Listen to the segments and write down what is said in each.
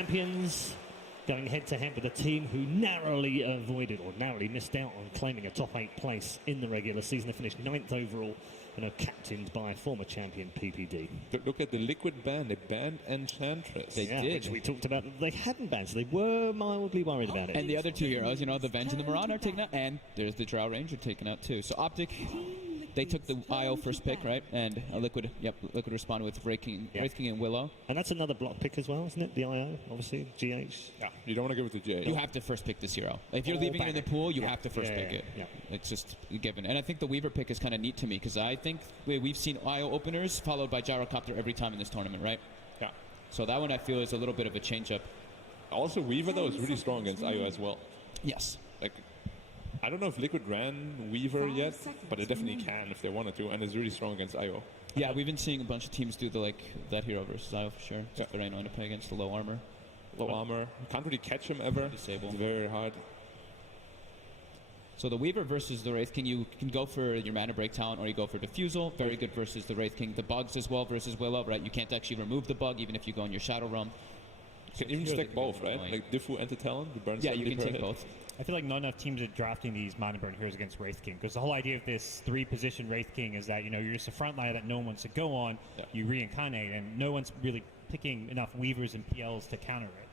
champions going head-to-head with a team who narrowly avoided or narrowly missed out on claiming a top 8 place in the regular season. They finished 9th overall and are captained by former champion PPD. But look at the Liquid ban. They banned Enchantress. They did. Which we talked about. They hadn't banned, so they were mildly worried about it. And the other 2 heroes, you know, the Venge and the Marauder are taken out, and there's the Drow Ranger taken out too. So Optic, they took the IO first pick, right? And Liquid responded with Wraith King and Willow. And that's another block pick as well, isn't it? The IO, obviously, GH. Yeah, you don't want to give it to GH. You have to first pick this hero. If you're leaving it in the pool, you have to first pick it. Yeah. It's just a given. And I think the Weaver pick is kind of neat to me, because I think we've seen IO openers followed by Gyrocopter every time in this tournament, right? Yeah. So that one I feel is a little bit of a change-up. Also, Weaver, though, is really strong against IO as well. Yes. Like, I don't know if Liquid ran Weaver yet, but they definitely can if they wanted to, and it's really strong against IO. Yeah, we've been seeing a bunch of teams do that hero versus IO for sure. Yeah. They're going to play against the low armor. Low armor. You can't really catch him ever. Disable. It's very hard. So the Weaver versus the Wraith King, you can go for your mana break talent or you go for Diffusal. Very good versus the Wraith King. The bugs as well versus Willow, right? You can't actually remove the bug even if you go in your Shadow Realm. You can even stack both, right? Like Diffu and the Talon, you burn. Yeah, you can take both. I feel like not enough teams are drafting these mana burn heroes against Wraith King, because the whole idea of this 3-position Wraith King is that, you know, you're just a frontliner that no one wants to go on, you reincarnate, and no one's really picking enough Weavers and PLs to counter it.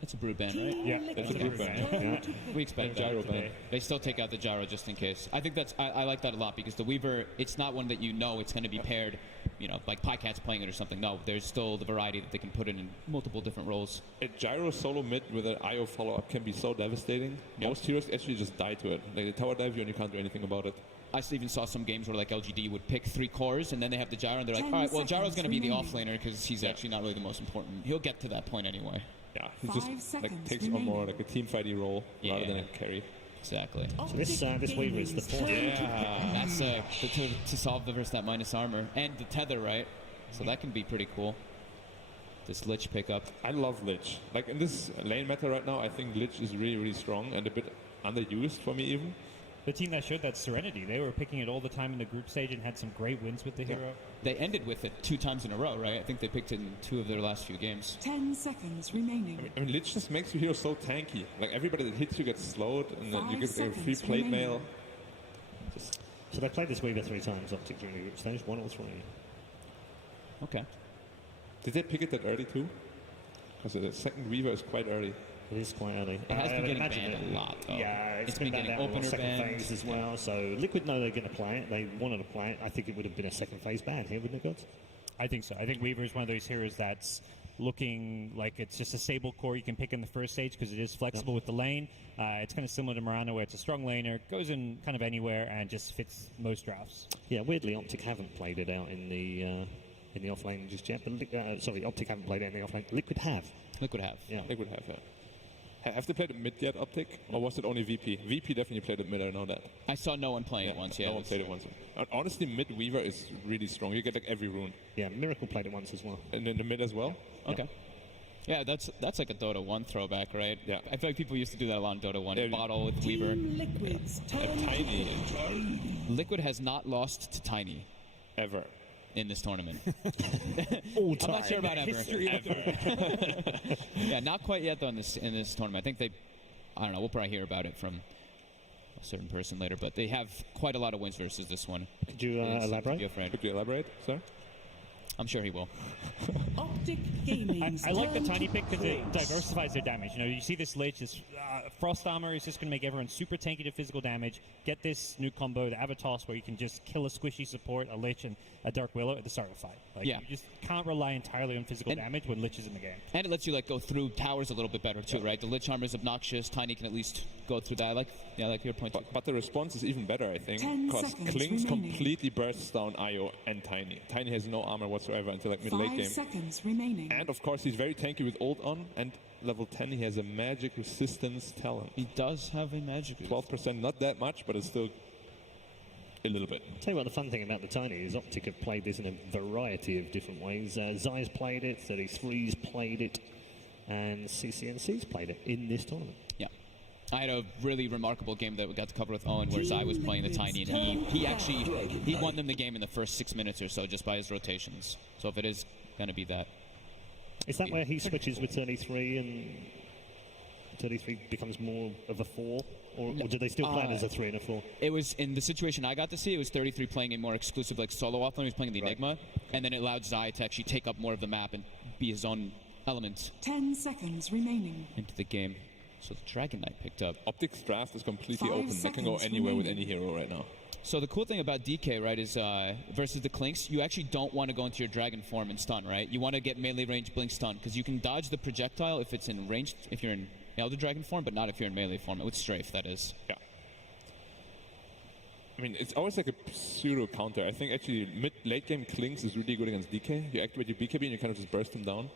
It's a brood ban, right? Yeah, it's a brood ban. We expect gyro ban. They still take out the gyro just in case. I think that's I like that a lot, because the Weaver, it's not one that you know it's going to be paired, you know, like Pycat's playing it or something. No, there's still the variety that they can put in multiple different roles. A gyro solo mid with an IO follow-up can be so devastating. Most heroes actually just die to it. Like they tower dive you and you can't do anything about it. I even saw some games where like LGD would pick 3 cores and then they have the gyro and they're like, all right, well, gyro's going to be the offlaner because he's actually not really the most important. He'll get to that point anyway. Yeah, he just like takes on more like a team fighty role rather than a carry. Exactly. So this Weaver is the 4th. Yeah, that's to solve the versus that minus armor and the tether, right? So that can be pretty cool. This Lich pickup. I love Lich. Like in this lane meta right now, I think Lich is really, really strong and a bit underused for me even. The team that showed that Serenity, they were picking it all the time in the group stage and had some great wins with the hero. They ended with it 2 times in a row, right? I think they picked it in 2 of their last few games. 10 seconds remaining. I mean, Lich just makes your hero so tanky. Like everybody that hits you gets slowed, and then you get a free plate mail. So they played this Weaver 3 times, Optic during the group stage, 1 or 3. Okay. Did they pick it that early too? Because the second Weaver is quite early. It is quite early. It has been getting banned a lot, though. Yeah, it's been getting opener second banned. phase as well. So Liquid know they're going to play it. They wanted to play it. I think it would have been a second phase ban here, wouldn't it, Gods? I think so. I think Weaver is one of those heroes that's looking like it's just a stable core you can pick in the first stage because it is flexible with the lane. It's kind of similar to Miranda where it's a strong laner, goes in kind of anywhere and just fits most drafts. Yeah, weirdly Optic haven't played it out in the offlane just yet. But sorry, Optic haven't played it in the offlane. Liquid have. Liquid have. Yeah, Liquid have. Yeah. Have they played it mid yet, Optic? Or was it only VP? VP definitely played it mid, I know that. I saw no one playing it once, No one played it once. Honestly, mid Weaver is really strong. You get like every rune. Yeah, Miracle played it once as well. And in the mid as well? Okay. Yeah, that's like a Dota 1 throwback, right? Yeah. I feel like people used to do that a lot in Dota 1. Bottle with Weaver. Liquid's Tiny. Liquid has not lost to Tiny. Ever. In this tournament. All time. I'm not sure about ever. Yeah, not quite yet though in this tournament. I think I don't know, we'll probably hear about it from a certain person later, but they have quite a lot of wins versus this one. Could you elaborate? Could you elaborate, sir? I'm sure he will. OPTIC Gaming. I like the tiny pick because it diversifies their damage. You know, you see this Lich, this Frost Armor is just going to make everyone super tanky to physical damage. Get this new combo, the Avatos, where you can just kill a squishy support, a Lich, and a Dark Willow at the start of the fight. Like, you just can't rely entirely on physical damage when Lich is in the game. And it lets you like go through towers a little bit better too, right? The Lich armor is obnoxious. Tiny can at least go through that. I like your point. But the response is even better, I think, because Kling's completely bursts down IO and Tiny. Tiny has no armor whatsoever until like mid-late game. 5 seconds remaining. And of course, he's very tanky with ult on, and level 10 he has a magic resistance talent. He does have a magic 12%, not that much, but it's still a little bit. I'll tell you what the fun thing about the Tiny is Optic have played this in a variety of different ways. Zai's played it, 33's played it, and CCNC's played it in this tournament. Yeah. I had a really remarkable game that we got to cover with Owen where Zai was playing the Tiny, and he won them the game in the first 6 minutes or so just by his rotations. So if it is going to be that. Is that where he switches with 33 and 33 becomes more of a 4? Or did they still play it as a 3 and a 4? It was, in the situation I got to see, it was 33 playing a more exclusive, like, solo offlane. He was playing the Enigma, and then it allowed Zai to actually take up more of the map and be his own element 10 seconds remaining. into the game. So the Dragon Knight picked up. Optic's draft is completely 5 open. They can go seconds anywhere with remaining. any hero right now. So the cool thing about DK, right, is versus the Clinks, you actually don't want to go into your Dragon form and stun, right? You want to get melee range blink stun, because you can dodge the projectile if it's in ranged, if you're in Elder Dragon form, but not if you're in melee form, with strafe, that is. Yeah. I mean, it's always like a pseudo counter. I think actually late game Clinks is really good against DK. You activate your BKB and you kind of just burst him down.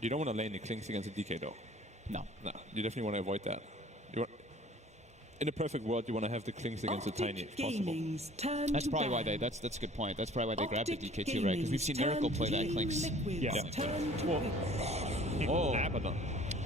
You don't want to lane the Clinks against a DK though. No. No, you definitely want to avoid that. In a perfect world, you want to have the Clinks against a Tiny if possible. Gaming's turn That's to probably why ban. that's a good point. That's probably why they grabbed the Optic DK too, right? Because we've seen Gaming's Miracle play turn that to Clinks. Liquid's Yeah. turn to win. Oh, Abaddon.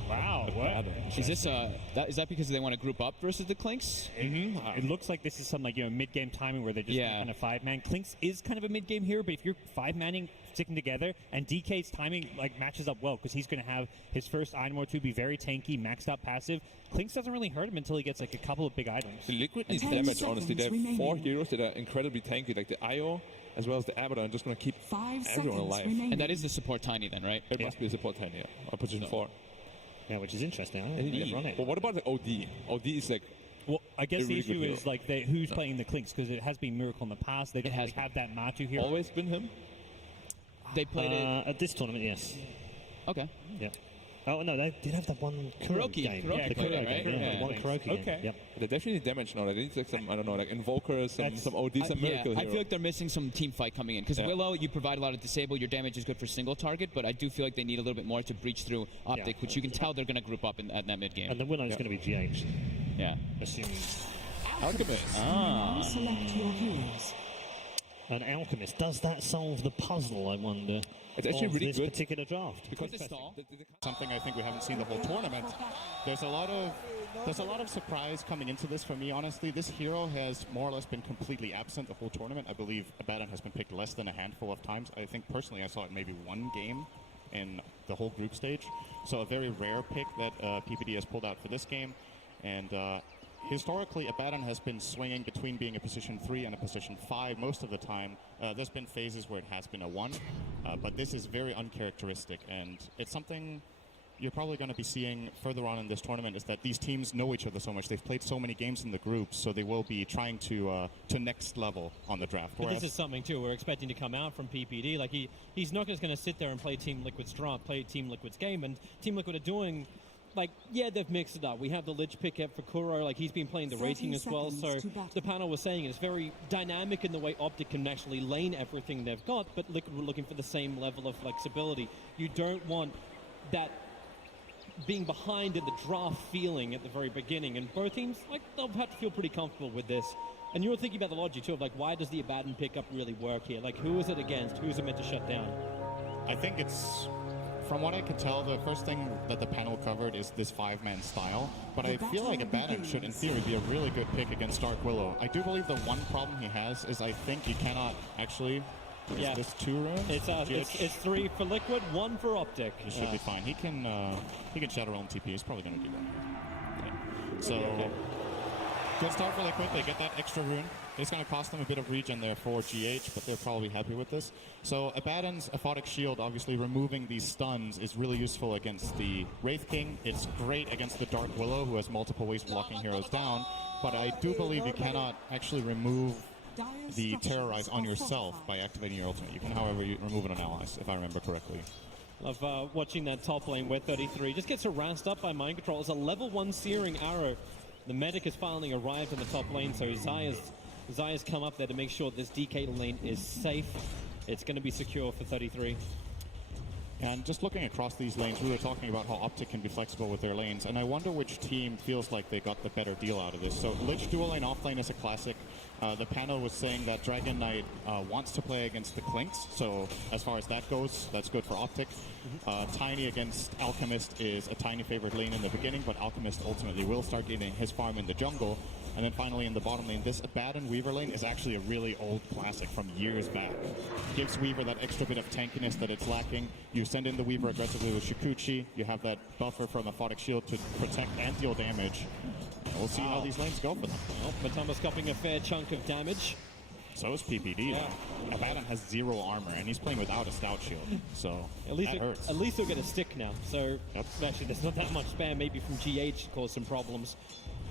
Wow, what? Is this is that because they want to group up versus the Clinks? It looks like this is some like mid-game timing where they're just kind of 5-man. Clinks is kind of a mid-game hero, but if you're 5-manning, sticking together, and DK's timing like matches up well because he's going to have his first item or two be very tanky, maxed out passive. Clinks doesn't really hurt him until he gets like a couple of big items. The Liquid needs 10 damage, honestly. They have seconds 4 remaining. heroes that are incredibly tanky, like the IO as well as the Abaddon, just going to keep 5 everyone seconds alive. remaining. And that is the support Tiny then, right? It must be a support 10, yeah, or position 4. Yeah, which is interesting. I didn't even run it. But what about the OD? OD is like, Well, I guess A the really good issue hero. is like who's playing the Clinks because it has been Miracle in the past. They don't has really have that Matu hero. always been him? They played it. At this tournament, yes. Okay. Yeah. Oh, no, they did have that one Kuro Kuroki. game. Kuroki the played Kuro it, right? game. Yeah. One Kuroki game. Okay. Yep. They definitely need damage now. They need like some, I don't know, like Invokers, some OD, some Miracle I hero. feel like they're missing some team fight coming in because Yeah. Willow, you provide a lot of disable. Your damage is good for single target, but I do feel like they need a little bit more to breach through Optic, Yeah. which you can tell they're going to group up at that mid game. And the winner is going to be GH, Yeah. assuming Alchemist. Now select your heroes. an Alchemist. Does that solve the puzzle, I wonder, It's actually of really this good. particular draft? Because the stall. Something I think we haven't seen the whole tournament. There's a lot of surprise coming into this for me, honestly. This hero has more or less been completely absent the whole tournament. I believe Abaddon has been picked less than a handful of times. I think personally I saw it maybe one game in the whole group stage. So a very rare pick that PPD has pulled out for this game. And historically, Abaddon has been swinging between being a position 3 and a position 5 most of the time. There's been phases where it has been a 1, but this is very uncharacteristic, and it's something you're probably going to be seeing further on in this tournament, is that these teams know each other so much. They've played so many games in the groups, so they will be trying to next level on the draft. But Whereas this is something too we're expecting to come out from PPD. Like he's not just going to sit there and play Team Liquid's draft, play Team Liquid's game, and Team Liquid are doing. Like, yeah, they've mixed it up. We have the Lich pick up for Kuro. Like, he's been playing the 30 rating as well. So seconds to battle. the panel was saying it's very dynamic in the way Optic can actually lane everything they've got, but Liquid were looking for the same level of flexibility. You don't want that being behind in the draft feeling at the very beginning. And both teams, like, they'll have to feel pretty comfortable with this. And you were thinking about the logic, too, of, like, why does the Abaddon pickup really work here? Like, who is it against? Who is it meant to shut down? I think it's, from what I could tell, the first thing that the panel covered is this 5-man style. But I feel like Abaddon should, in theory, be a really good pick against Dark Willow. I do believe the one problem he has is I think you cannot actually. Yeah. Is this 2 runes? It's 3 for Liquid, 1 for Optic. He should be fine. He can shadow realm TP. He's probably going to do that. Yeah. So good start for Liquid. They get that extra rune. It's going to cost them a bit of regen there for GH, but they're probably happy with this. So Abaddon's Aphotic Shield, obviously removing these stuns, is really useful against the Wraith King. It's great against the Dark Willow, who has multiple ways of locking heroes down. But I do believe you cannot actually remove the Terrorize on yourself by activating your ultimate. You can, however, remove it on allies, if I remember correctly. Love watching that top lane where 33 just gets harassed up by Mind Control. It's a level 1 Searing Arrow. The medic has finally arrived in the top lane, so Zaya's come up there to make sure this DK lane is safe. It's going to be secure for 33. And just looking across these lanes, we were talking about how Optic can be flexible with their lanes, and I wonder which team feels like they got the better deal out of this. So Lich dual lane offlane is a classic. The panel was saying that Dragon Knight wants to play against the Clinks, so as far as that goes, that's good for Optic. Tiny against Alchemist is a Tiny favorite lane in the beginning, but Alchemist ultimately will start getting his farm in the jungle. And then finally in the bottom lane, this Abaddon Weaver lane is actually a really old classic from years back. Gives Weaver that extra bit of tankiness that it's lacking. You send in the Weaver aggressively with Shikuchi. You have that buffer from the Aphotic Shield to protect and deal damage. We'll see how these lanes go for them. Well, Matumba's copying a fair chunk of damage. So is PPD. Yeah. Abaddon has 0 armor, and he's playing without a Stout Shield. So that hurts. At least he'll get a stick now. So actually, there's not that much spam. Maybe from GH to cause some problems.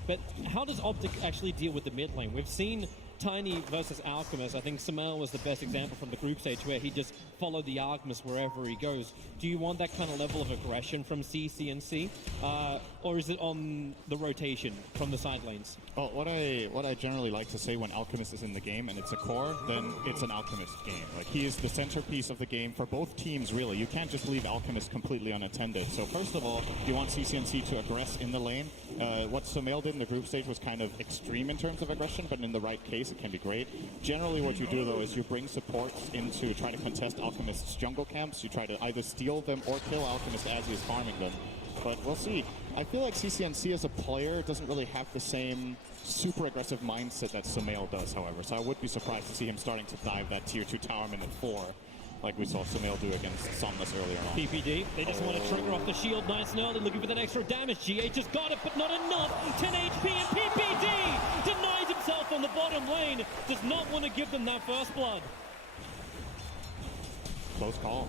But how does Optic actually deal with the mid lane? We've seen Tiny versus Alchemist. I think Samel was the best example from the group stage where he just followed the Alchemist wherever he goes. Do you want that kind of level of aggression from CCNC? Or is it on the rotation from the side lanes? Well, what I generally like to say when Alchemist is in the game and it's a core, then it's an Alchemist game. Like, he is the centerpiece of the game for both teams, really. You can't just leave Alchemist completely unattended. So first of all, you want CCNC to aggress in the lane. What Sumail did in the group stage was kind of extreme in terms of aggression, but in the right case, it can be great. Generally, what you do, though, is you bring supports in to try to contest Alchemist's jungle camps. You try to either steal them or kill Alchemist as he is farming them. But we'll see. I feel like CCNC as a player doesn't really have the same super aggressive mindset that Sumail does, however. So I would be surprised to see him starting to dive that tier 2 tower min at 4, like we saw Sumail do against Somnus earlier on. PPD, they just want to trigger off the shield nice and early, looking for that extra damage. GH just got it, but not enough. 10 HP, and PPD denies himself on the bottom lane. Does not want to give them that first blood. Close call.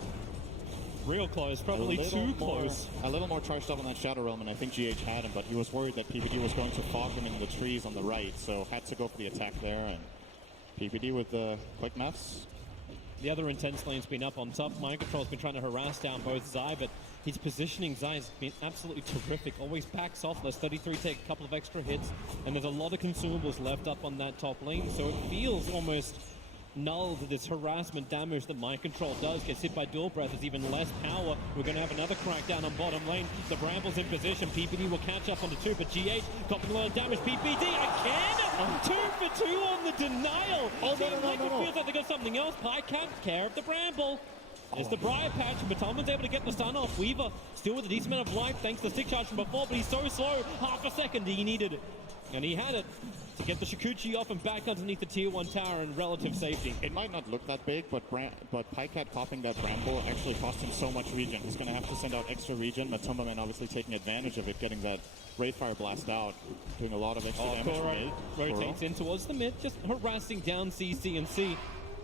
Real close, probably too close. A little more charged up on that Shadow Realm, and I think GH had him, but he was worried that PPD was going to fog him in the trees on the right, so had to go for the attack there, and PPD with the quick maths. The other intense lane's been up on top. Mind Control's been trying to harass down both Zai, but his positioning, Zai, has been absolutely terrific. Always backs off. Let's 33 take a couple of extra hits, and there's a lot of consumables left up on that top lane, so it feels almost null to this harassment damage that Mind Control does. Gets hit by Dual Breath, there's even less power. We're going to have another crackdown on bottom lane. The Bramble's in position. PPD will catch up on the 2, but GH got a lot of damage. PPD again! 2 for 2 on the denial. Oh, Team Liquid feels like they got something else. Pie can't care of the Bramble. There's the Briar Patch, but Tomlin's able to get the stun off. Weaver still with a decent amount of life thanks to the stick charge from before, but he's so slow. Half a second he needed it. And he had it to get the Shikuchi off and back underneath the tier 1 tower in relative safety. It might not look that big, but Pycat popping that Bramble actually cost him so much regen. He's going to have to send out extra regen. Matumba Man obviously taking advantage of it, getting that Wraithfire Blast out, doing a lot of extra damage. Kuro rotates in towards the mid, just harassing down CCNC.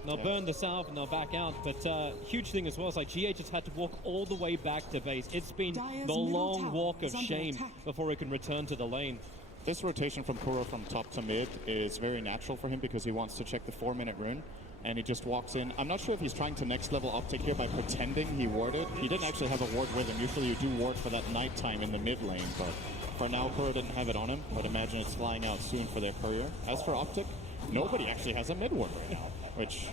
They'll burn the salve and they'll back out, but huge thing as well is like GH has had to walk all the way back to base. It's been the long walk of shame before he can return to the lane. This rotation from Kuro from top to mid is very natural for him because he wants to check the 4-minute rune, and he just walks in. I'm not sure if he's trying to next level Optic here by pretending he warded. He didn't actually have a ward with him. Usually you do ward for that nighttime in the mid lane, but for now Kuro didn't have it on him, but imagine it's flying out soon for their courier. As for Optic, nobody actually has a mid ward right now, which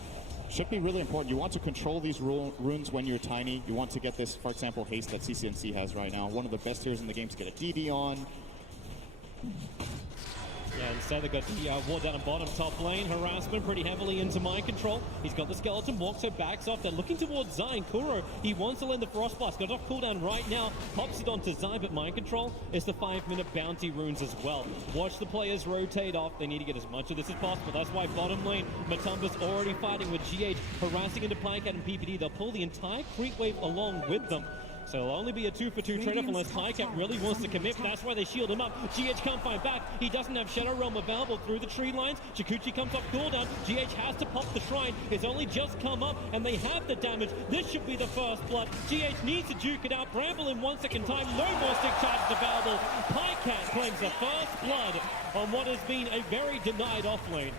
should be really important. You want to control these runes when you're tiny. You want to get this, for example, haste that CCNC has right now. One of the best heroes in the game to get a DD on. Yeah, instead they got the ward down on bottom top lane. Harassment pretty heavily into Mind Control. He's got the Skeleton Walk, so backs off. They're looking towards Zai and Kuro. He wants to land the Frost Blast. Got off cooldown right now. Pops it onto Zai, but Mind Control is the 5-minute bounty runes as well. Watch the players rotate off. They need to get as much of this as possible. That's why bottom lane, Matumba's already fighting with GH, harassing into Pycat and PPD. They'll pull the entire creep wave along with them. So it'll only be a 2-for-2 trade-off unless Pycat really wants to commit. That's why they shield him up. GH can't fight back. He doesn't have Shadow Realm available through the tree lines. Shikuchi comes off cooldown. GH has to pop the shrine. It's only just come up, and they have the damage. This should be the first blood. GH needs to duke it out. Bramble in 1 second time. No more stick charges available. Pycat claims the first blood on what has been a very denied offlane.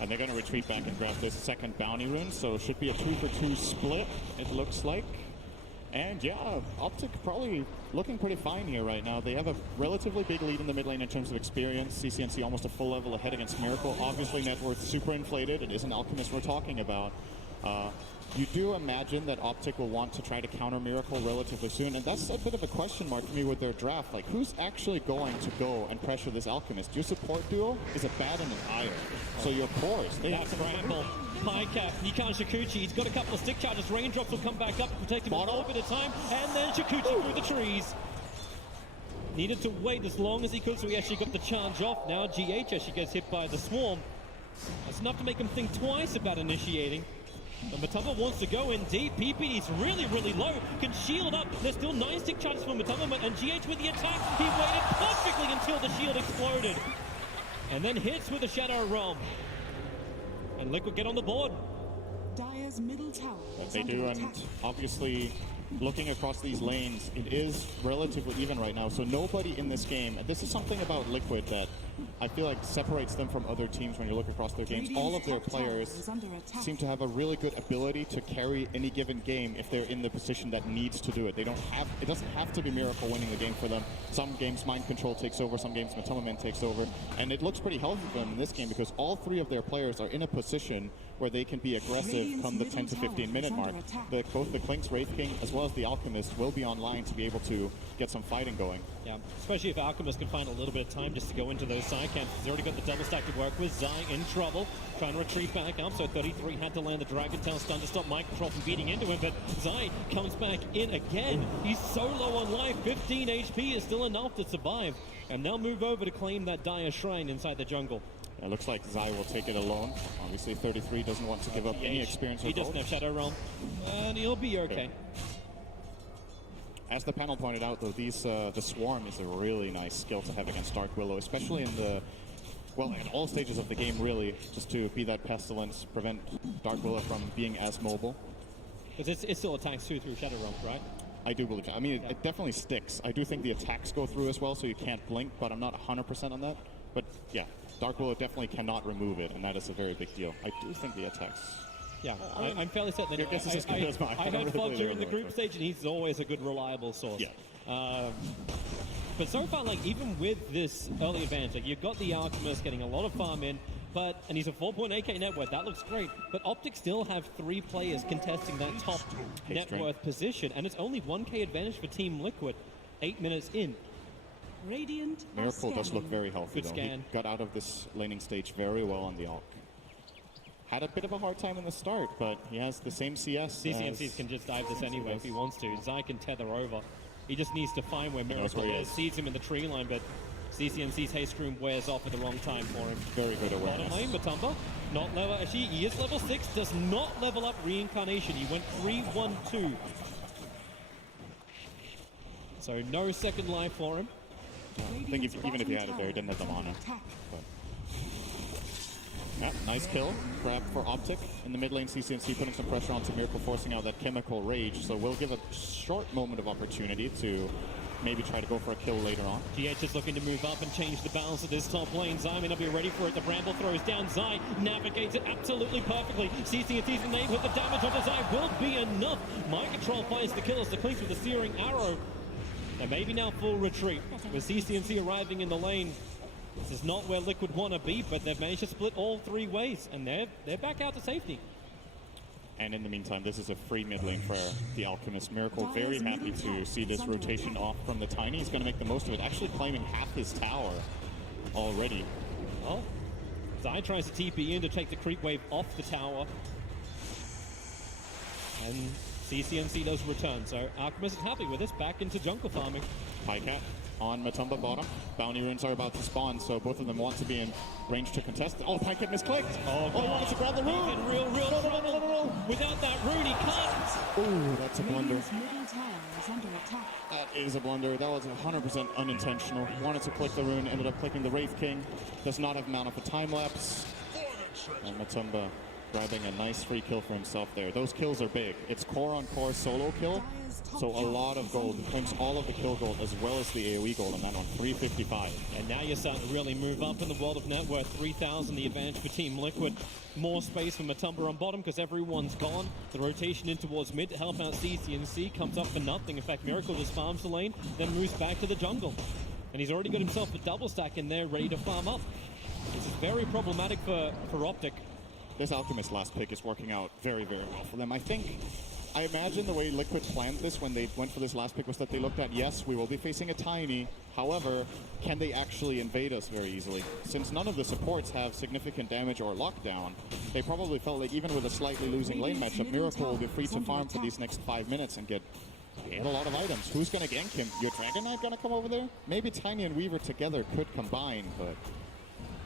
And they're going to retreat back and grab this second bounty rune, so it should be a 2-for-2 split, it looks like. And yeah, Optic probably looking pretty fine here right now. They have a relatively big lead in the mid lane in terms of experience. CCNC almost a full level ahead against Miracle. Obviously net worth super inflated. It is an Alchemist we're talking about. You do imagine that Optic will want to try to counter Miracle relatively soon, and that's a bit of a question mark for me with their draft. Like, who's actually going to go and pressure this Alchemist? Your support duo is Abaddon and Ire. So your cores, they have to Bramble. Pycat, you can't Shikuchi. He's got a couple of stick charges. Raindrops will come back up and protect him a little bit of time, and then Shikuchi through the trees. Needed to wait as long as he could, so he actually got the charge off. Now GH actually gets hit by the swarm. That's enough to make him think twice about initiating. But Matumba wants to go in deep. PPD's really, really low. Can shield up. There's still 9 stick charges for Matumba, and GH with the attack. He waited perfectly until the shield exploded. And then hits with the Shadow Realm. And Liquid get on the board. Dire's middle tower is They under do, attack. and obviously, looking across these lanes, it is relatively even right now. So nobody in this game, and this is something about Liquid that I feel like separates them from other teams when you look across their games. All of their Radiant's top tower players is under attack. seem to have a really good ability to carry any given game if they're in the position that needs to do it. They don't have, it doesn't have to be Miracle winning the game for them. Some games Mind Control takes over, some games Matumba takes over, and it looks pretty healthy for them in this game because all 3 of their players are in a position where they can be aggressive Radiant's come the middle 10 to 15 tower minute is mark. under attack. Both the Clinks, Wraith King, as well as the Alchemist will be online to be able to get some fighting going. Yeah, especially if Alchemist can find a little bit of time just to go into those side camps. He's already got the double stack to work with. Zai in trouble, trying to retreat back up. So 33 had to land the Dragon Tail stun to stop Mind Control from beating into him. But Zai comes back in again. He's so low on life. 15 HP is still enough to survive. And they'll move over to claim that Dire Shrine inside the jungle. It looks like Zai will take it alone. Obviously, 33 doesn't want to give up any experience. He or doesn't gold. have Shadow Realm. And he'll be okay. As the panel pointed out, though, the Swarm is a really nice skill to have against Dark Willow, especially in the, well, in all stages of the game, really, just to be that pestilence, prevent Dark Willow from being as mobile. Because it still attacks too through Shadow Realm, right? I do believe that. I mean, it definitely sticks. I do think the attacks go through as well, so you can't blink, but I'm not 100% on that. But yeah, Dark Willow definitely cannot remove it, and that is a very big deal. I do think the attacks. Yeah, I'm fairly certain. Your guess is as good as mine. I I don't heard really Fudger in the know, group but- stage, and he's always a good, reliable source. Yeah. But so far, like, even with this early advantage, like, you've got the Alchemist getting a lot of farm in, and he's a 4.8k net worth. That looks great. But Optic still have 3 players contesting that top net strength. worth position, and it's only 1k advantage for Team Liquid 8 minutes in. Radiant are Miracle does look scanning. very healthy, Good though. scan. He got out of this laning stage very well on the Alch. Had a bit of a hard time in the start, but he has the same CS. CCMCs can just dive this anyway if he wants to. Zai can tether over. He just needs to find where Miracle where he is. is. Sees him in the tree line, but CCMC's haste room wears off at the wrong time for him. Very good Bottom awareness. lane, Matumba, not level. Actually, he is level 6, does not level up Reincarnation. He went 3-1-2. So no second life for him. I think Radiant's even if he had bottom it there, he tower didn't have the is under mana. attack. Yeah, nice kill. Grab for Optic. In the mid lane, CCMC putting some pressure onto Miracle, forcing out that Chemical Rage. So we'll give a short moment of opportunity to maybe try to go for a kill later on. GH is looking to move up and change the balance of this top lane. Zai may not be ready for it. The Bramble throws down. Zai navigates it absolutely perfectly. CCMC's neighborhood, the damage onto Zai will be enough. Mind Control finds the kill as the Clinks with a searing arrow. And maybe now full retreat. With CCMC arriving in the lane, this is not where Liquid want to be, but they've managed to split all 3 ways, and they're back out to safety. And in the meantime, this is a free mid lane for the Alchemist. Miracle very happy to see this rotation off from the Tiny. He's going to make the most of it, actually claiming half his tower already. Well, Zai tries to TP in to take the creep wave off the tower. And CCMC does return, so Alchemist is happy with this, back into jungle farming. Pycat on Matumba bottom. Bounty runes are about to spawn, so both of them want to be in range to contest. Oh, Pycat misclicked! Oh, he wanted to grab the rune! He's in real trouble. Without that rune, he can't. Oh, that's a blunder. Radiant's middle tower is under attack. That is a blunder. That was 100% unintentional. Wanted to click the rune, ended up clicking the Wraith King. Does not have mana for time lapse. And Matumba grabbing a nice free kill for himself there. Those kills are big. It's core on core solo kill, so a lot of gold. He claims all of the kill gold as well as the AoE gold on that one, 355. And now you're starting to really move up in the world of net worth. 3,000 the advantage for Team Liquid. More space for Matumba on bottom because everyone's gone. The rotation in towards mid to help out CCNC comes up for nothing. In fact, Miracle just farms the lane, then moves back to the jungle. And he's already got himself a double stack in there ready to farm up. This is very problematic for Optic. This Alchemist last pick is working out very, very well for them. I imagine the way Liquid planned this when they went for this last pick was that they looked at, yes, we will be facing a Tiny. However, can they actually invade us very easily? Since none of the supports have significant damage or lockdown, they probably felt like even with a slightly losing lane matchup, Miracle will be free to farm for these next 5 minutes and get He had a lot of items. Who's going to gank him? Your Dragon Knight going to come over there? Maybe Tiny and Weaver together could combine, but...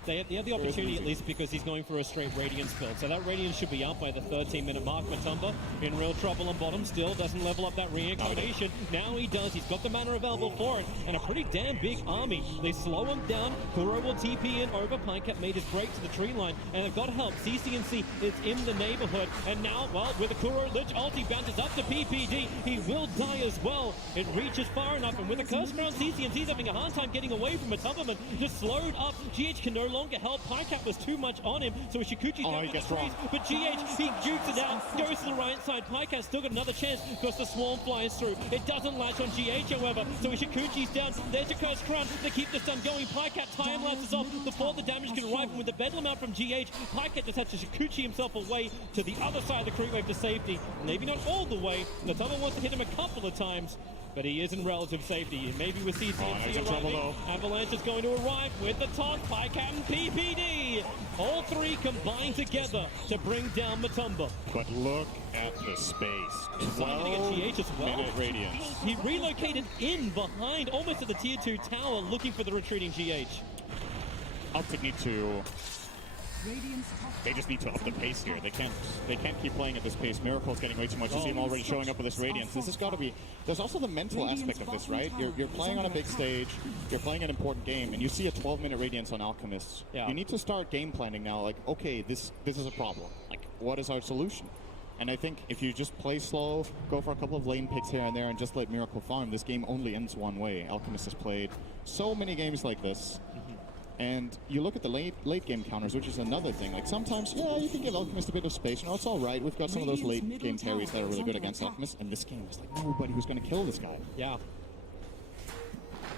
They have the opportunity at least because he's going for a straight Radiance build. So that Radiance should be up by the 13-minute mark. Matumba in real trouble on bottom. Still doesn't level up that reincarnation. Now he does. He's got the mana available for it. And a pretty damn big army. They slow him down. Kuro will TP in over. Pinecap made his break to the tree line. And they've got help. CCNC is in the neighborhood. And now, well, with a Kuro Lich ulti bounces up to PPD. He will die as well. It reaches far enough. And with a Curse Crown, CCNC's having a hard time getting away from Matumba. Just slowed up. GH can no longer help. Pinecap was too much on him, so Ishikuchi's down with the trees, but GH, he jukes it out, goes to the right side. Pinecap still got another chance because the swarm flies through. It doesn't latch on GH, however, so Ishikuchi's down. There's a Curse Crown to keep the stun going. Pinecap time lapses off before the damage can arrive, and with the Bedlam out from GH, Pinecap just has to Ishikuchi himself away to the other side of the creep wave to safety. Maybe not all the way. Natama wants to hit him a couple of times, but he is in relative safety. Maybe with CCNC arriving, Avalanche is going to arrive with the top, Pinecap and PPD. All three combine together to bring down Matumba. But look at the space. 12 as well. Minute Radiance. He relocated in behind, almost at the tier 2 tower, looking for the retreating GH. OPTIC need to... They just need to up the pace here. They can't keep playing at this pace. Miracle's getting way too much. You see him already showing up with this Radiance. This has got to be... There's also the mental aspect of this, right? You're playing on a big stage. You're playing an important game, and you see a 12-minute Radiance on Alchemists. Yeah. You need to start game planning now. Like, okay, this is a problem. Like, what is our solution? And I think if you just play slow, go for a couple of lane picks here and there, and just let Miracle farm, this game only ends one way. Alchemist has played so many games like this. And you look at the late game counters, which is another thing. Like sometimes, yeah, you can give Alchemist a bit of space. You know, it's all right. We've got some of those late game carries that are really good against Alchemist. And this game is like nobody who's going to kill this guy. Yeah.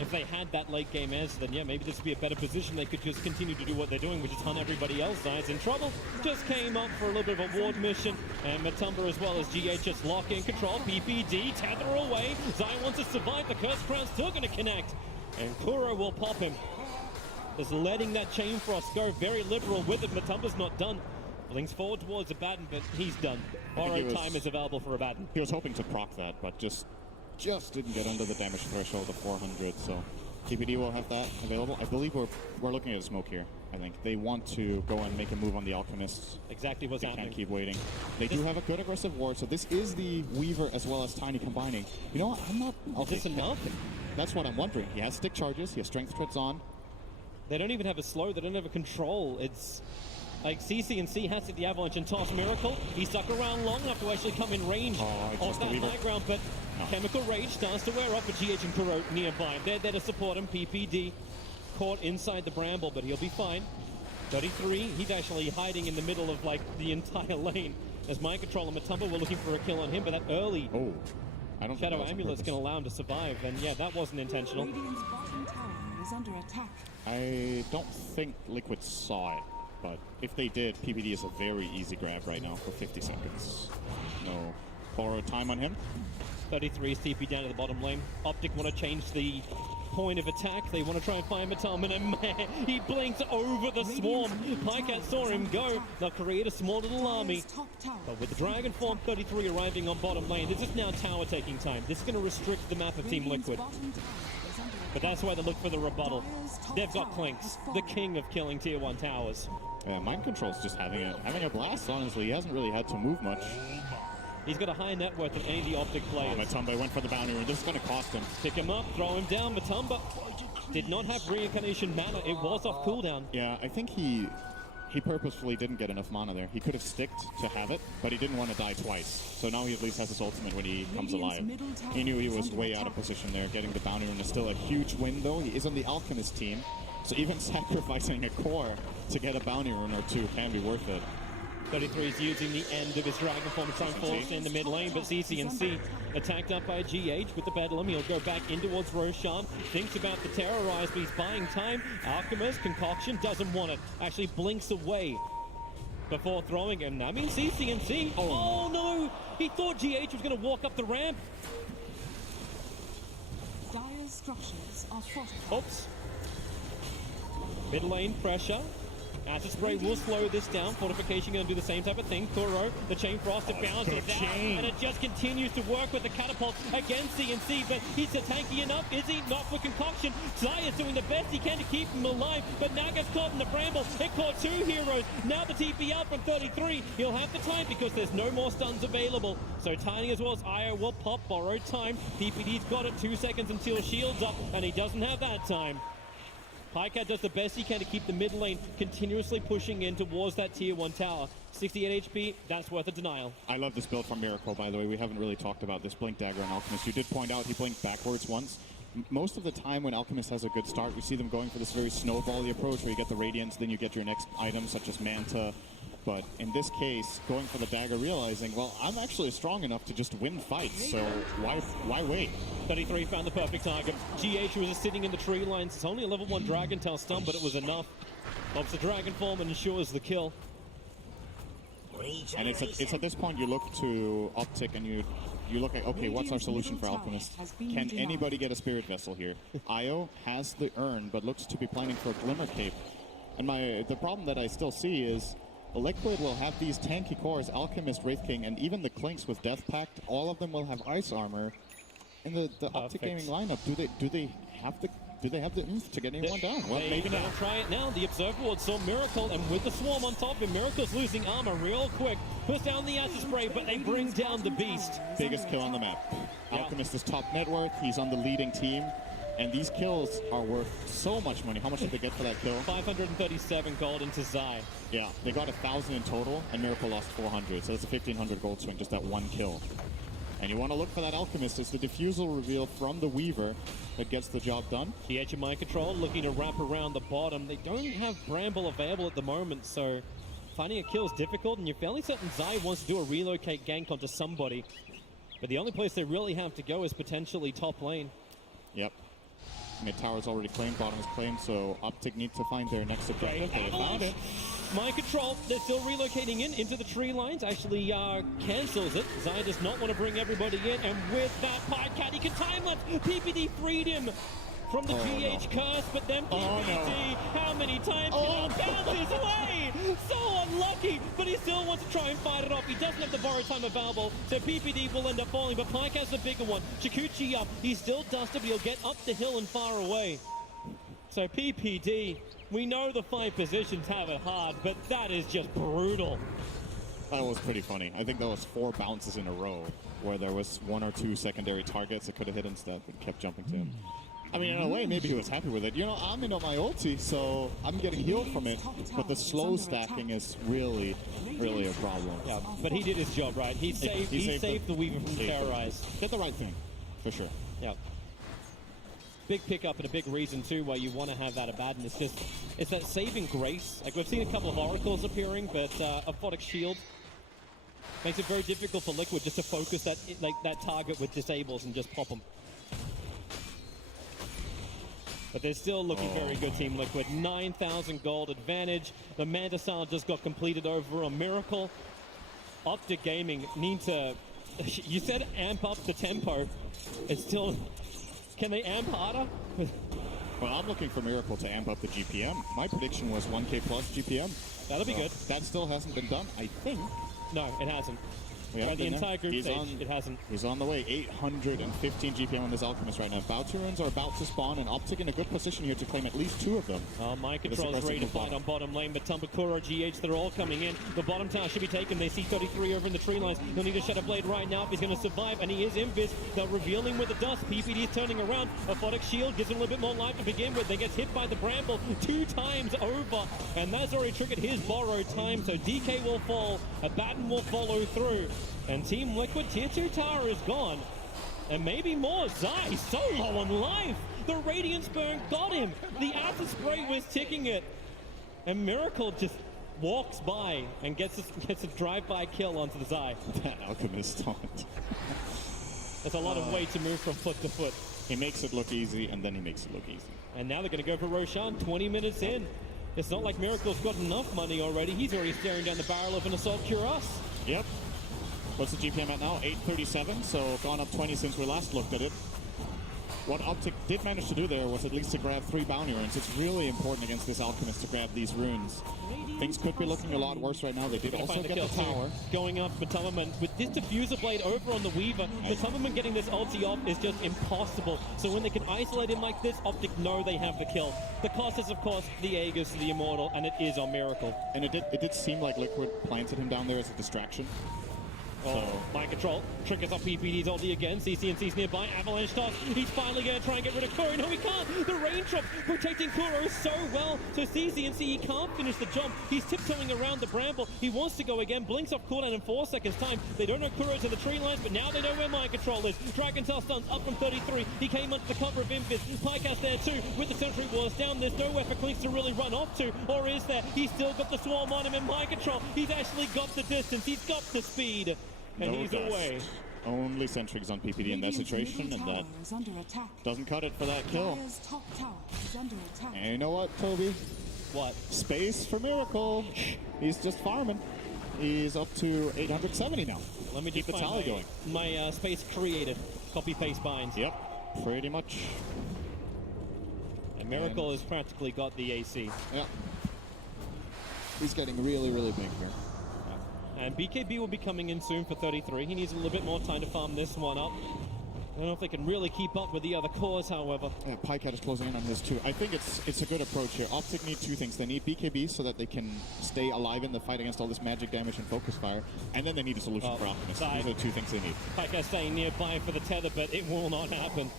If they had that late game as, then yeah, maybe this would be a better position. They could just continue to do what they're doing, which is hunt everybody else. Zion's in trouble. Just came up for a little bit of a ward mission. And Matumba as well as GH just lock in control. PPD, tether away. Zion wants to survive. The Curse Crown's still going to connect. And Kuro will pop him. Just letting that Chain Frost go, very liberal with it. Matumba's not done. Blinks forward towards Abaddon, but he's done. Borrowed time is available for Abaddon. He was hoping to proc that, but just didn't get under the damage threshold of 400, so TPD will have that available. I believe we're looking at a smoke here, I think. They want to go and make a move on the Alchemists. Exactly what's happening. They can't keep waiting. They do have a good aggressive ward, so this is the Weaver as well as Tiny combining. You know what, I'm not... Is this enough? That's what I'm wondering. He has stick charges, he has strength treads on. They don't even have a slow, they don't have a control. It's like CCNC has to the Avalanche and toss Miracle. He stuck around long enough to actually come in range of that high ground, but Chemical Rage starts to wear off with GH and Kuro nearby. They're there to support him. PPD caught inside the bramble, but he'll be fine. 33, he's actually hiding in the middle of like the entire lane. As Mind Control and Matumba were looking for a kill on him, but that early Shadow Amulet's going to allow him to survive, and yeah, that wasn't intentional. Radiant's bottom tower is under attack. I don't think Liquid saw it, but if they did, PPD is a very easy grab right now for 50 seconds. No borrowed time on him. 33 is TP down to the bottom lane. OPTIC want to change the point of attack. They want to try and find Matumba, and man, he blinks over the swarm. Pycat saw him go. They'll create a small little army. But with the Dragon Form 33 arriving on bottom lane, this is now tower taking time. This is going to restrict the map of Team Liquid. But that's why they look for the rebuttal. They've got Clinks, the king of killing tier 1 towers. Mind Control's just having a blast, honestly. He hasn't really had to move much. He's got a higher net worth than any of the OPTIC players. Matumba went for the bounty, and this is going to cost him. Pick him up, throw him down. Matumba did not have reincarnation mana. It was off cooldown. Yeah, I think he purposefully didn't get enough mana there. He could have sticked to have it, but he didn't want to die twice. So now he at least has his ultimate when he comes alive. He knew he was way out of position there. Getting the bounty rune is still a huge win, though. He is on the Alchemist team, so even sacrificing a core to get a bounty rune or two can be worth it. 33 is using the end of his Dragon Form to try and force in the mid lane, but CCNC attacked up by GH with the Bedlam. He'll go back in towards Roshan, thinks about the Terrorize, but he's buying time. Alchemist, Concoction, doesn't want it. Actually blinks away before throwing him. I mean, CCNC, oh no! He thought GH was going to walk up the ramp. Dire structures are fortified. Oops. Mid lane pressure. Acid Spray will slow this down. Fortification going to do the same type of thing. Kuro, the Chain Frost, it bounces out, and it just continues to work with the catapult against CNC, but he's tanky enough, is he? Not for Concoction. Zaya's doing the best he can to keep him alive, but now gets caught in the bramble. It caught 2 heroes. Now the TP out from 33. He'll have the time because there's no more stuns available. So Tiny as well as Io will pop, borrowed time. PPD's got it, 2 seconds until shield's up, and he doesn't have that time. Highcat does the best he can to keep the mid lane continuously pushing in towards that tier 1 tower. 68 HP, that's worth a denial. I love this build from Miracle, by the way. We haven't really talked about this Blink Dagger on Alchemist. You did point out he blinked backwards once. Most of the time when Alchemist has a good start, we see them going for this very snowbally approach where you get the Radiance, then you get your next item such as Manta. But in this case, going for the dagger, realizing, well, I'm actually strong enough to just win fights, so why wait? 33 found the perfect target. GH was just sitting in the tree lines. It's only a level 1 Dragon Tail stun, but it was enough. Pops the Dragon Form and ensures the kill. And it's at this point you look to Optic and you look at, okay, what's our solution for Alchemist? Can anybody get a Spirit Vessel here? Io has the urn, but looks to be planning for a Glimmer Cape. And the problem that I still see is Liquid will have these tanky cores, Alchemist, Wraith King, and even the Clinks with Death Pact. All of them will have ice armor. In the OPTIC Gaming lineup, do they have the oomph to get anyone down? Well, maybe not. Try it now. The Observer Ward saw Miracle, and with the Swarm on top of him, Miracle's losing armor real quick. Puts down the Acid Spray, but they bring down the Beast. Biggest kill on the map. Alchemist is top net worth. He's on the leading team. And these kills are worth so much money. How much did they get for that kill? 537 gold into Zai. Yeah, they got 1,000 in total, and Miracle lost 400. So that's a 1,500 gold swing, just that one kill. And you want to look for that Alchemist. It's the Diffusal reveal from the Weaver that gets the job done. GH and Mind Control looking to wrap around the bottom. They don't have Bramble available at the moment, so finding a kill is difficult, and you're fairly certain Zai wants to do a relocate gank onto somebody. But the only place they really have to go is potentially top lane. Yep. Mid tower's already claimed, bottom is claimed, so Optic need to find their next objective. They found it. Mind Control, they're still relocating into the tree lines, actually cancels it. Zai does not want to bring everybody in, and with that Pycat, he can time-lapse. PPD freed him from the GH curse, but then PPD, how many times can he bounce his way? So unlucky, but he still wants to try and fight it off. He doesn't have the borrowed time available, so PPD will end up falling, but Pycat's the bigger one. Chikuchi up, he's still dusted, but he'll get up the hill and far away. So PPD, we know the 5 positions have it hard, but that is just brutal. That was pretty funny. I think that was 4 bounces in a row where there was 1 or 2 secondary targets that could have hit instead, but kept jumping to him. I mean, in a way, maybe he was happy with it. You know, I'm into my ulti, so I'm getting healed from it, but the slow stacking is really, really a problem. Yeah, but he did his job, right? He saved the Weaver from Terrorize. Did the right thing, for sure. Yeah. Big pickup and a big reason, too, why you want to have that Abaddon. It's that saving grace. Like, we've seen a couple of Oracles appearing, but Aphotic Shield makes it very difficult for Liquid just to focus that target with disables and just pop them. But they're still looking very good, Team Liquid. 9,000 gold advantage. The Manta Sound just got completed over a Miracle. OPTIC Gaming need to... You said amp up the tempo. It's still... Can they amp harder? Well, I'm looking for Miracle to amp up the GPM. My prediction was 1k plus GPM. That'll be good. That still hasn't been done, I think. No, it hasn't. The entire group stage, it hasn't. He's on the way. 815 GPM on this Alchemist right now. Bounty runes are about to spawn, and Optic in a good position here to claim at least 2 of them. Mind Control is ready to fight on bottom lane, but Tumbakura, GH, they're all coming in. The bottom tower should be taken. They see 33 over in the tree lines. He'll need a Shadow Blade right now if he's going to survive, and he is invis. They'll reveal him with the dust. PPD is turning around. Aphotic Shield gives him a little bit more life to begin with. They get hit by the Bramble 2 times over, and that's already triggered his borrowed time, so DK will fall. Abaddon will follow through. And Team Liquid, Tier 2 tower is gone. And maybe more. Zai so low on life. The Radiance Burn got him. The Acid Spray was ticking it. And Miracle just walks by and gets a drive-by kill onto the Zai. That Alchemist taunt. That's a lot of weight to move from foot to foot. He makes it look easy, and then he makes it look easy. And now they're going to go for Roshan 20 minutes in. It's not like Miracle's got enough money already. He's already staring down the barrel of an Assault Cuirass. Yep. What's the GPM at now? 837, so gone up 20 since we last looked at it. What OPTIC did manage to do there was at least to grab 3 bounty runes. It's really important against this Alchemist to grab these runes. Things could be looking a lot worse right now. They did also get the tower. Going up, Matumberman with this diffuser blade over on the Weaver. Matumberman getting this ulti off is just impossible. So when they can isolate him like this, OPTIC know they have the kill. The cost is, of course, the Aegis to the Immortal, and it is on Miracle. And it did seem like Liquid planted him down there as a distraction. Oh, mind control. Triggers up PPD's ulti again. CCNC's nearby. Avalanche toss. He's finally going to try and get rid of Kuro. No, he can't. The range drop protecting Kuro so well. So CCNC, he can't finish the jump. He's tiptoeing around the bramble. He wants to go again. Blinks off cooldown in 4 seconds time. They don't know Kuro to the tree lines, but now they know where mind control is. Dragon Tail stuns up from 33. He came under the cover of Invis. Pycast there too. With the Sentry Wars down, there's nowhere for Clinks to really run off to. Or is there? He's still got the swarm on him in mind control. He's actually got the distance. He's got the speed. And no he's dust. away. Only Sentry's on PPD in that situation, and that doesn't cut it for that kill. And you know what, Toby? What? Space for Miracle. He's just farming. He's up to 870 now. Let me keep the tally going. My space created. Copy paste binds. Yep, pretty much. And Miracle has practically got the AC. Yeah. He's getting really, really big here. And BKB will be coming in soon for 33. He needs a little bit more time to farm this one up. I don't know if they can really keep up with the other cores, however. Yeah, Pycat is closing in on this too. I think it's a good approach here. OPTIC need 2 things. They need BKB so that they can stay alive in the fight against all this magic damage and focus fire. And then they need a solution for Alchemist. Those are the 2 things they need. Pycat staying nearby for the tether, but it will not happen.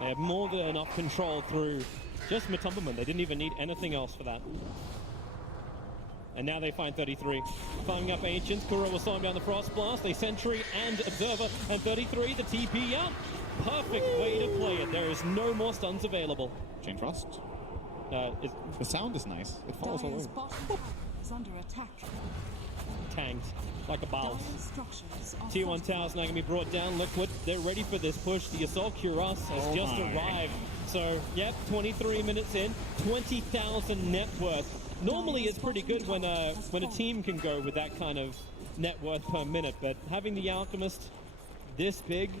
They have more than enough control through just Matumberman. They didn't even need anything else for that. And now they find 33. Farming up Ancients. Kuro will slow him down the Frost Blast. They Sentry and Observer. And 33, the TP up. Perfect way to play it. There is no more stuns available. Chain Frost. The sound is nice. It follows all over. Is under attack. Tanked like a bounce. Tier 1 towers now going to be brought down. Liquid, they're ready for this push. The Assault Cuirass has just arrived. So, yep, 23 minutes in. 20,000 net worth. Normally it's pretty good when a team can go with that kind of net worth per minute, but having the Alchemist this big,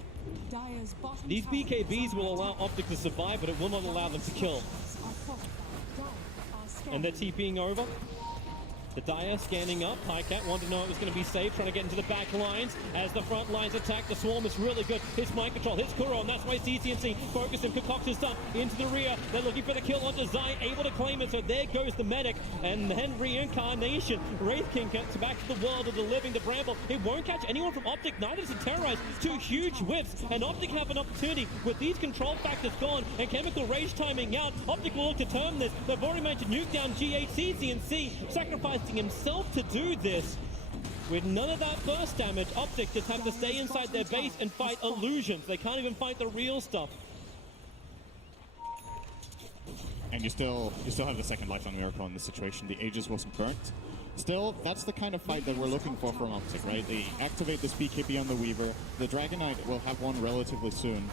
these BKBs will allow OPTIC to survive, but it will not allow them to kill. And they're TPing over. The Dire scanning up. Pycat wanted to know it was going to be safe, trying to get into the back lines. As the front lines attack, the Swarm is really good. Hits mind control, hits Kuro, and that's why CCNC focused and concoction stuff into the rear. They're looking for the kill onto Zai, able to claim it, so there goes the medic. And then Reincarnation. Wraith King gets back to the world of the living, the Bramble. It won't catch anyone from OPTIC, neither does it terrorize. 2 huge whiffs, and OPTIC have an opportunity with these control factors gone and Chemical Rage timing out. OPTIC will look to turn this. They've already managed to nuke down GH. CCNC sacrificing himself to do this. With none of that burst damage, OPTIC just have to stay inside their base and fight illusions. They can't even fight the real stuff. And you still have the second life on Miracle in this situation. The Aegis wasn't burnt. Still, that's the kind of fight that we're looking for from OPTIC, right? They activate this BKB on the Weaver. The Dragon Knight will have one relatively soon.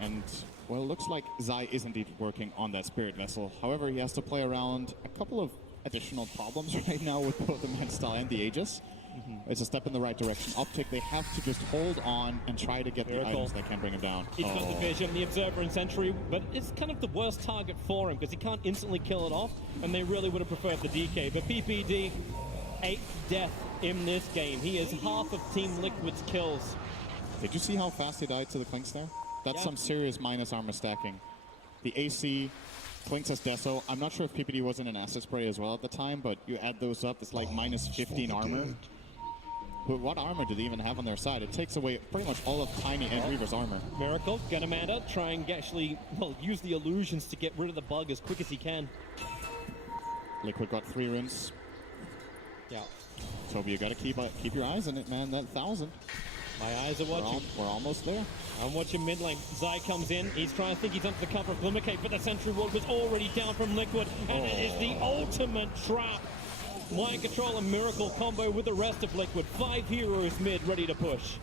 And, well, it looks like Zai is indeed working on that Spirit Vessel. However, he has to play around a couple of additional problems right now with both the Manstyle and the Aegis. It's a step in the right direction. OPTIC, they have to just hold on and try to get the items that can bring him down. He's got the Vision, the Observer, and Sentry, but it's kind of the worst target for him because he can't instantly kill it off, and they really would have preferred the DK. But PPD, 8th death in this game. He is half of Team Liquid's kills. Did you see how fast he died to the Clinks there? That's some serious minus armor stacking. The AC, Clinks has Deso. I'm not sure if PPD wasn't an asset spray as well at the time, but you add those up, it's like minus 15 armor. But what armor do they even have on their side? It takes away pretty much all of Tiny and Reaver's armor. Miracle, Gunamanda, try and actually, well, use the illusions to get rid of the bug as quick as he can. Liquid got 3 runes. Yeah. Toby, you gotta keep your eyes on it, man. That 1,000. My eyes are watching. We're almost there. I'm watching mid lane. Zai comes in. He's trying to think he's under the cover of Glimmercape, but the Sentry Ward was already down from Liquid, and it is the ultimate trap. Mind Control and Miracle combo with the rest of Liquid. 5 heroes mid, ready to push.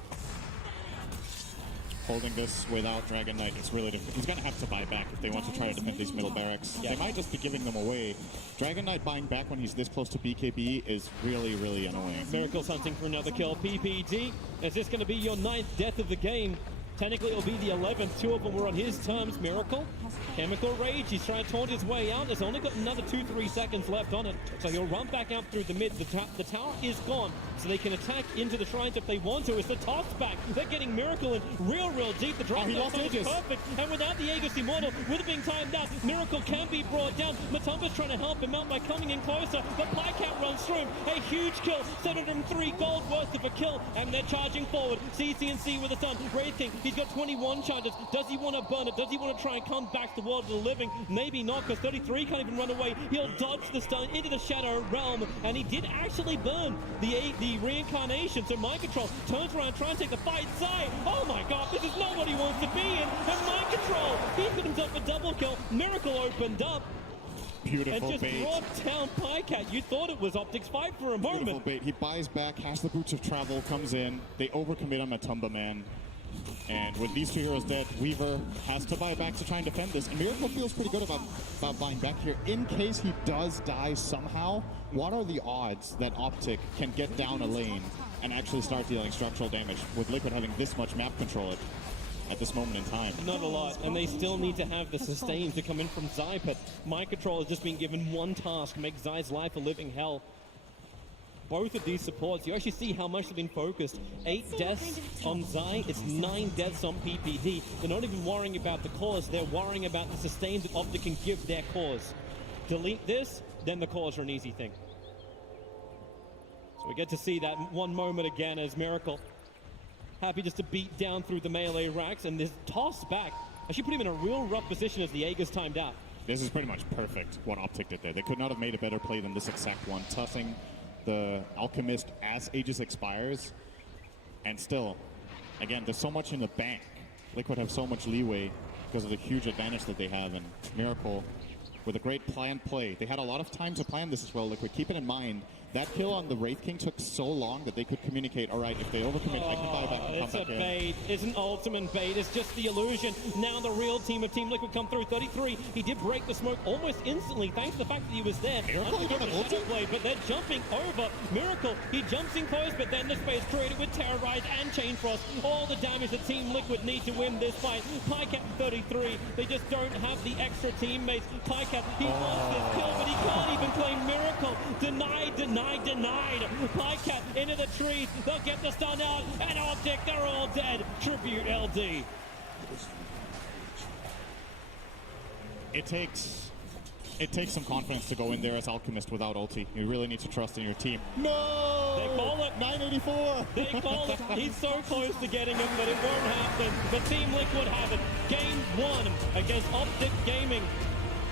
Holding this without Dragon Knight, it's really difficult. He's going to have to buy back if they want to try to defend these middle barracks. Yeah. They might just be giving them away. Dragon Knight buying back when he's this close to BKB is really, really annoying. Miracle's hunting for another kill. PPD, is this going to be your 9th death of the game? Technically, it'll be the 11th. 2 of them were on his terms. Miracle, Chemical Rage. He's trying to taunt his way out. There's only got another 2-3 seconds left on it. So he'll run back out through the mid. The tower is gone, so they can attack into the shrines if they want to. It's the toss back. They're getting Miracle in real deep. The drop is perfect. And without the Aegis Immortal, with it being timed out, Miracle can be brought down. Matumba's trying to help him out by coming in closer. But Pycat runs through him. A huge kill. 703 gold worth of a kill. And they're charging forward. CC&C with the stun. Wraith King, he's got 21 charges. Does he want to burn it? Does he want to try and come back to the world of the living? Maybe not, because 33 can't even run away. He'll dodge the stun into the Shadow Realm. And he did actually burn the reincarnation. So Mind Control turns around, trying to take the fight. Zai, oh my god, this is not what he wants to be in. And Mind Control, he's got himself a double kill. Miracle opened up. Beautiful and just bait. brought down Pycat. You thought it was Optic's fight for a moment. Beautiful bait. He buys back, has the Boots of Travel, comes in. They overcommit on Matumba, man. And with these 2 heroes dead, Weaver has to buy back to try and defend this. And Miracle feels pretty good about buying back here. In case he does die somehow, what are the odds that Optic can get down a lane and actually start dealing structural damage with Liquid having this much map control at this moment in time? Not a lot, and they still need to have the sustain to come in from Zai, but Mind Control has just been given one task, make Zai's life a living hell. Both of these supports, you actually see how much they've been focused. 8 deaths on Zai, it's 9 deaths on PPD. They're not even worrying about the cause, they're worrying about the sustain that Optic can give their cause. Delete this, then the cause are an easy thing. So we get to see that one moment again as Miracle happy just to beat down through the melee racks, and this toss back actually put him in a real rough position as the Aegis timed out. This is pretty much perfect what Optic did there. They could not have made a better play than this exact one. Tossing the Alchemist as Aegis expires, and still, again, there's so much in the bank. Liquid have so much leeway because of the huge advantage that they have, and Miracle with a great planned play. They had a lot of time to plan this as well, Liquid. Keep it in mind, that kill on the Wraith King took so long that they could communicate, all right, if they overcommit, I can buy back and come It's a back in. bait. It's an ultimate bait. It's just the illusion. Now the real team of Team Liquid come through. 33. He did break the smoke almost instantly, thanks to the fact that he was there. Miracle, you don't have ulti? Blade, but they're jumping over. Miracle, he jumps in close, but then the space created with Terrorize and Chain Frost. All the damage that Team Liquid need to win this fight. Pycat 33. They just don't have the extra teammates. Pycat, he wants this kill, but he can't even claim Miracle. Denied, denied, denied. Pycat into the trees. They'll get the stun out. And Optic, they're all dead. Tribute LD. It takes some confidence to go in there as Alchemist without ulti. You really need to trust in your team. No! They call it. 984! They call it. He's so close to getting him, but it won't happen. The Team Liquid have it. Game 1 against Optic Gaming.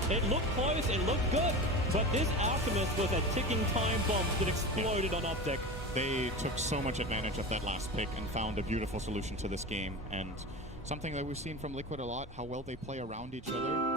It looked close, it looked good, but this Alchemist was a ticking time bomb that exploded on Optic. They took so much advantage of that last pick and found a beautiful solution to this game. And something that we've seen from Liquid a lot, how well they play around each other.